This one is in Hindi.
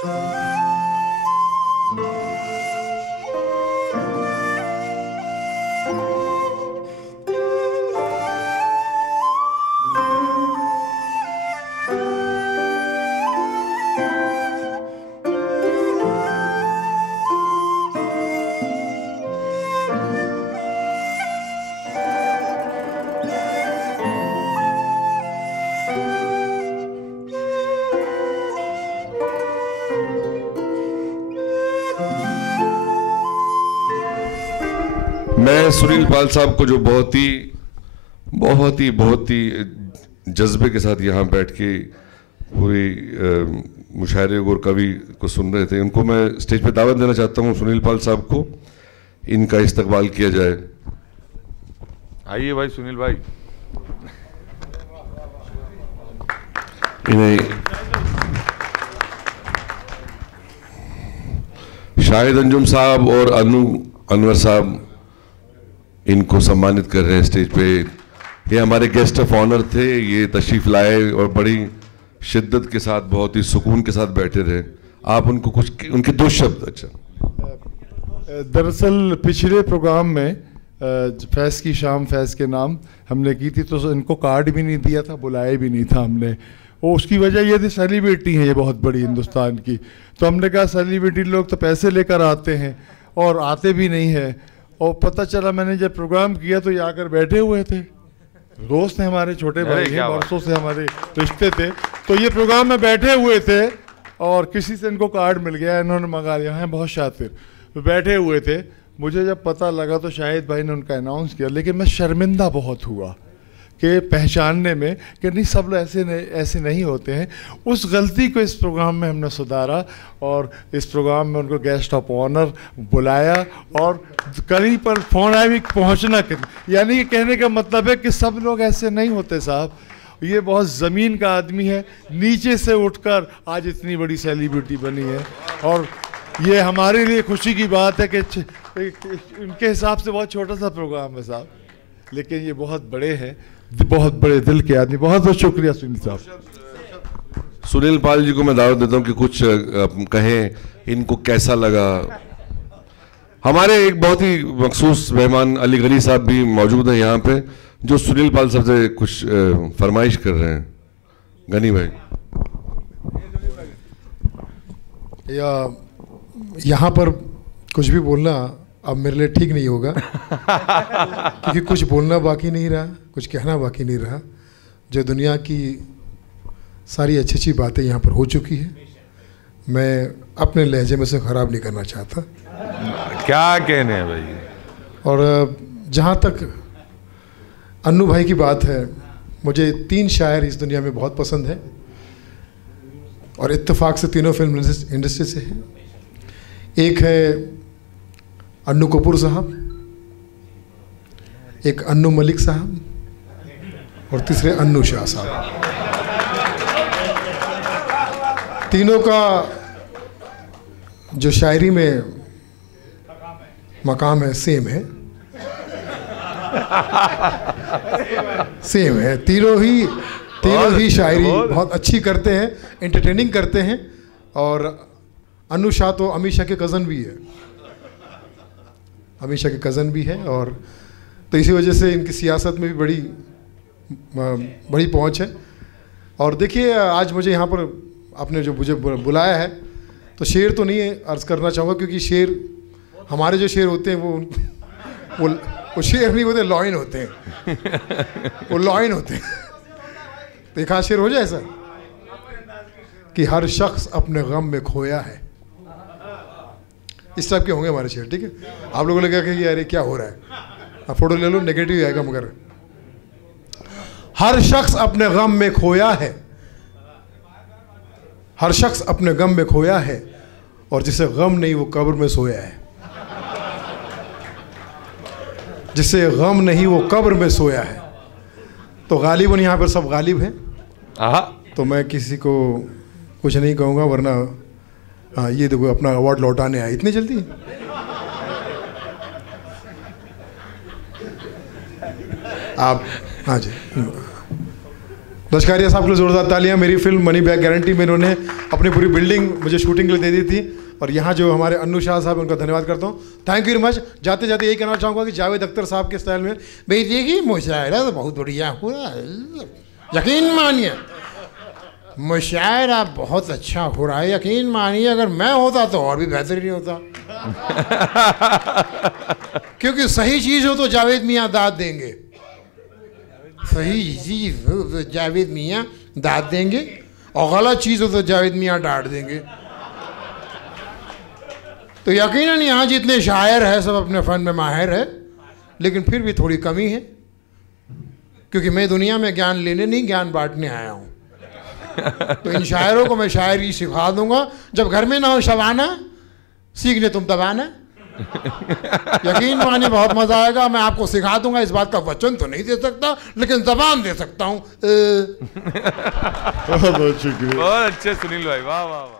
मैं सुनील पाल साहब को जो बहुत ही जज्बे के साथ यहाँ बैठ के पूरी मुशायरे और कवि को सुन रहे थे, उनको मैं स्टेज पे दावत देना चाहता हूँ। सुनील पाल साहब को इनका इस्तकबाल किया जाए। आइए भाई सुनील भाई। इन्हें शाहिद अंजुम साहब और अनवर साहब इनको सम्मानित कर रहे हैं स्टेज पे। ये हमारे गेस्ट ऑफ ऑनर थे, ये तशरीफ लाए और बड़ी शिद्दत के साथ, बहुत ही सुकून के साथ बैठे रहे। आप उनको कुछ उनके दो शब्द। अच्छा, दरअसल पिछले प्रोग्राम में फैज़ की शाम फैज़ के नाम हमने की थी, तो इनको कार्ड भी नहीं दिया था, बुलाया भी नहीं था हमने। और उसकी वजह ये थी सेलिब्रिटी हैं ये बहुत बड़ी हिंदुस्तान की, तो हमने कहा सेलिब्रिटी लोग तो पैसे लेकर आते हैं और आते भी नहीं है। और पता चला मैंने जब प्रोग्राम किया तो ये आकर बैठे हुए थे, दोस्त हैं हमारे, छोटे भाई हैं, बरसों से हमारे रिश्ते थे। तो ये प्रोग्राम में बैठे हुए थे और किसी से इनको कार्ड मिल गया, इन्होंने मंगा लिया, हैं बहुत शातिर, तो बैठे हुए थे। मुझे जब पता लगा तो शाहिद भाई ने उनका अनाउंस किया, लेकिन मैं शर्मिंदा बहुत हुआ कि पहचानने में कि नहीं सब लोग ऐसे नहीं होते हैं। उस गलती को इस प्रोग्राम में हमने सुधारा और इस प्रोग्राम में उनको गेस्ट ऑफ ऑनर बुलाया और कहीं पर फ़ोन आया भी पहुँचना, यानी कि कहने का मतलब है कि सब लोग ऐसे नहीं होते साहब। ये बहुत ज़मीन का आदमी है, नीचे से उठकर आज इतनी बड़ी सेलिब्रिटी बनी है और ये हमारे लिए खुशी की बात है कि उनके हिसाब से बहुत छोटा सा प्रोग्राम है साहब, लेकिन ये बहुत बड़े हैं, बहुत बड़े दिल के आदमी। बहुत बहुत शुक्रिया सुनील साहब। सुनील पाल जी को मैं दावत देता हूँ कि कुछ कहें, इनको कैसा लगा। हमारे एक बहुत ही मखसूस मेहमान अली गनी साहब भी मौजूद हैं यहाँ पे, जो सुनील पाल साहब से कुछ फरमाइश कर रहे हैं। गनी भाई। यहाँ पर कुछ भी बोलना अब मेरे लिए ठीक नहीं होगा क्योंकि कुछ बोलना बाकी नहीं रहा, कुछ कहना बाकी नहीं रहा। जो दुनिया की सारी अच्छी अच्छी बातें यहाँ पर हो चुकी है, मैं अपने लहजे में से ख़राब नहीं करना चाहता। क्या कहने हैं भाई। और जहाँ तक अन्नू भाई की बात है, मुझे 3 शायर इस दुनिया में बहुत पसंद है और इत्तेफाक से तीनों फिल्म इंडस्ट्री से हैं। एक है अन्नू कपूर साहब, एक अन्नू मलिक साहब और तीसरे अन्नू शाह साहब। तीनों का जो शायरी में मकाम है सेम है, सेम है। तीनों ही शायरी बहुत अच्छी करते हैं, एंटरटेनिंग करते हैं। और अन्नू शाह तो अमित शाह के कज़न भी है, अमित शाह के कज़न भी है, और तो इसी वजह से इनकी सियासत में भी बड़ी पहुंच है। और देखिए आज मुझे यहाँ पर आपने जो मुझे बुलाया है, तो शेर तो नहीं अर्ज़ करना चाहूँगा क्योंकि शेर हमारे जो शेर होते हैं वो शेर नहीं होते, लॉइन होते हैं, वो लॉइन होते हैं। तो एक शेर हो जाए ऐसा कि हर शख्स अपने गम में खोया है, इस टाइप के होंगे हमारे शेर। ठीक है, आप लोगों को लगेगा कि अरे क्या हो रहा है, आप फोटो ले लो, नेगेटिव आएगा, मगर हर शख्स अपने गम में खोया है, हर शख्स अपने गम में खोया है, और जिसे गम नहीं वो कब्र में सोया है, जिसे गम नहीं वो कब्र में सोया है। तो गालिबन यहाँ पर सब गालिब हैं, तो मैं किसी को कुछ नहीं कहूँगा, वरना हाँ ये देखो अपना अवार्ड लौटाने आए इतनी जल्दी। आप हाँ जी, लश्कारिया साहब के लिए जोरदार तालियां। मेरी फिल्म मनी बैक गारंटी में इन्होंने अपनी पूरी बिल्डिंग मुझे शूटिंग के लिए दे दी थी। और यहाँ जो हमारे अन्नू शाह साहब, उनका धन्यवाद करता हूँ। Thank you very much. जाते जाते यही कहना चाहूँगा कि जावेद अख्तर साहब के स्टाइल में भाई देखिए मुशायरा तो बहुत बढ़िया हुआ, यकीन मानिए मुशायरा बहुत अच्छा हो रहा है, यकीन मानिए अगर मैं होता तो और भी बेहतरीन होता। क्योंकि सही चीज़ हो तो जावेद मियाँ दाद देंगे, सही चीज़ हो तो जावेद मियाँ दाद देंगे, और गलत चीज़ हो तो जावेद मियाँ डांट देंगे। तो यकीनन यहाँ जितने शायर हैं सब अपने फ़न में माहिर है, लेकिन फिर भी थोड़ी कमी है, क्योंकि मैं दुनिया में ज्ञान लेने नहीं ज्ञान बांटने आया हूँ। तो इन शायरों को मैं शायरी सिखा दूंगा। जब घर में ना हो शबाना, सीखने तुम तबाना। यकीन मानिए बहुत मज़ा आएगा। मैं आपको सिखा दूंगा, इस बात का वचन तो नहीं दे सकता, लेकिन जबान दे सकता हूँ। बहुत शुक्रिया। बहुत अच्छे सुनील भाई, वाह वाह वाह।